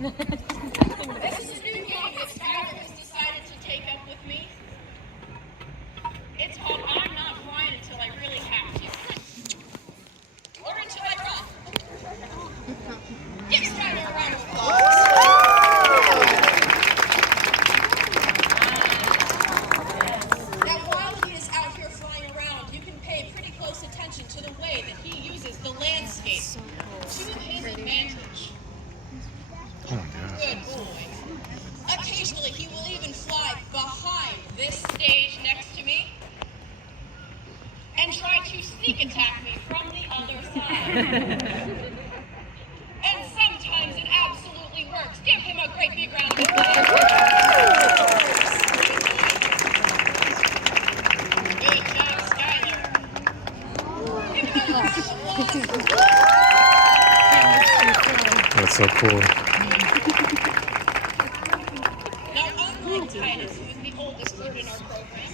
This is a new game that Skylar has decided to take up with me. It's called I'm Not Flying Until I Really Have to. Or until I run. Give Skylar a round of applause. Now, while he is out here flying around, you can pay pretty close attention to the way that he uses the landscape to his advantage. Oh my gosh. Good boy. Occasionally, he will even fly behind this stage next to me and try to sneak attack me from the other side. And sometimes it absolutely works. Give him a great big round of applause. Good job, Skylar. Give him another round of applause. That's so cool. Now, unlike Titus, who is the oldest student in our program,